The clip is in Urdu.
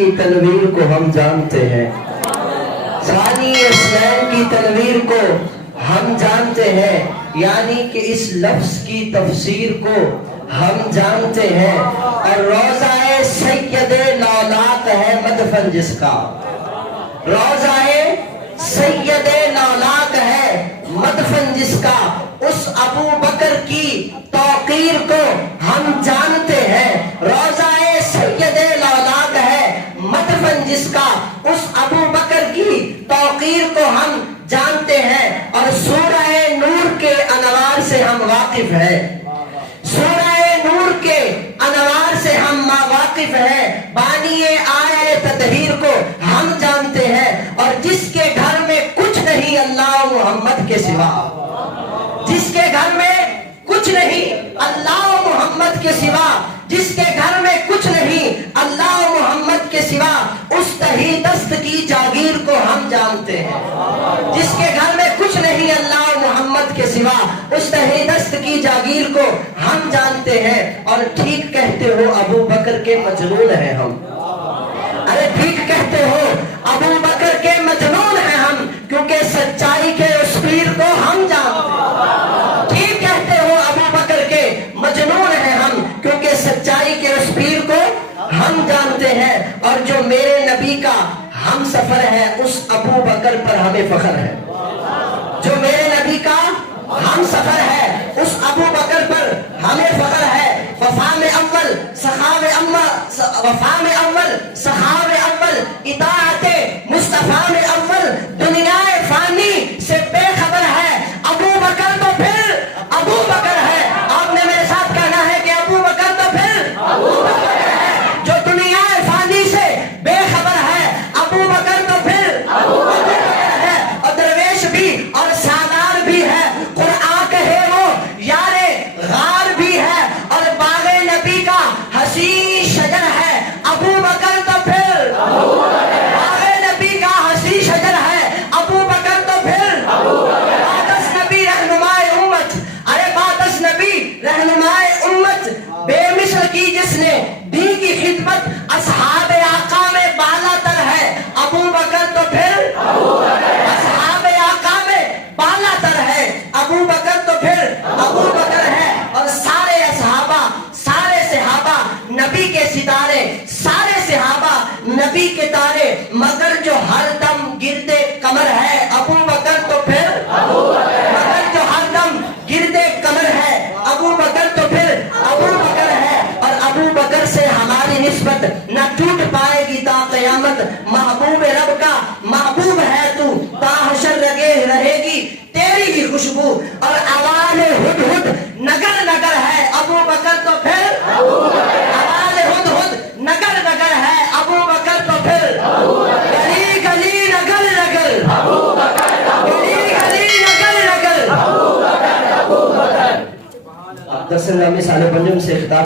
کی تنویر کو ہم جانتے ہیں، ثانی اسنین کی تنویر کو ہم جانتے ہیں، یعنی کہ اس لفظ کی تفسیر کو ہم جانتے ہیں۔ اور روضہ سید لولاک ہے مدفن جس کا، روضہ سید لولاک ہے مدفن جس کا، اس ابو بکر کی توقیر کو ہم جانتے ہیں۔ روضہ سید لولاک ہے مدفن جس کا، اس ابو بکر کی توقیر کو ہم جانتے ہیں۔ اور سورہ نور کے انوار سے ہم واقف ہیں، سورہ نور کے انوار سے ہم واقف ہیں۔ بانی آیہ تطہیر کو ہم جانتے ہیں، اور جس کے گھر میں کچھ نہیں اللہ محمد کے سوا، جس کے گھر میں کچھ نہیں اللہ محمد کے سوا، جس کے گھر میں کچھ نہیں اللہ محمد کے سوا، اس تہی دست کی جاگیر کو ہم جانتے ہیں۔ جس کے گھر میں کچھ نہیں اللہ محمد کے سوا، اس تہی دست کی جاگیر کو ہم جانتے ہیں۔ اور ٹھیک کہتے ہو ابو بکر کے مجنون ہیں ہم، ارے ٹھیک کہتے ہو ابو بکر کے مجنون ہیں ہم، کیونکہ سچائی کے اس پیر کو ہم جانتے ہیں۔ ٹھیک کہتے ہو ابو بکر کے مجنون ہیں ہم، کیونکہ سچائی کے اس پیر کو ہم جانتے ہیں۔ اور جو میرے نبی کا ہم سفر ہے اس ابو بکر پر ہمیں فخر ہے، جو میرے نبی کا ہم سفر ہے اس ابو بکر پر ہمیں فخر ہے۔ وفا میں اول سخاوے وفا میں اول سخاوے اول، اطاعت مصطفیٰ میں اول، دنیا فانی سے بے خبر ہے۔ ابو بکر تو پھر ابو بکر ہے، آپ نے میرے ساتھ کہنا ہے کہ ابو بکر تو پھر ابو بکر ہے، جو دنیا فانی سے بے خبر ہے۔ ابو بکر تو پھر ابو بکر ہے، اور درویش بھی اور سالار بھی ہے، قرآن کہے وہ یار غار بھی ہے، اور باغ نبی کا حسین شجر ہے۔ ابو بکر تو پھر باغ نبی کا حسین شجر ہے، ابو بکر تو پھر بادس نبی رہنمائے امت، ارے بادس نبی رہنمائے امت، بے مثل کی جس نے دی کی خدمت، اصحاب آقا میں بالا تر ہے۔ ابو بکر تو پھر اصحاب آقا میں بالا تر ہے، ابو بکر تو پھر ابو بکر ہے۔ اور سارے اصحابہ، سارے صحابہ نبی کے ستارے، سارے صحابہ نبی کے تارے، مگر جو ہر دم گردے کمر ہے ابو بکر تو پھر مگر جو ہر دم گردے کمر ہے ابو بکر تو پھر ابو بکر ہے۔ اور ابو بکر سے ہماری نسبت نہ ٹوٹ پائے گی تا قیامت، محبوب رب کا محبوب ہے تو تا حشر لگے رہے گی تیری ہی خوشبو۔ اور آواز ہد ہد نگر نگر ہے ابو بکر تو پھر آواز ہد ہد نگر نگر ہے ابو بکر تو پھر گلی گلی نگر نگر گلی گلی نگر نگر۔ اب 10 سال پنجم سے خطاب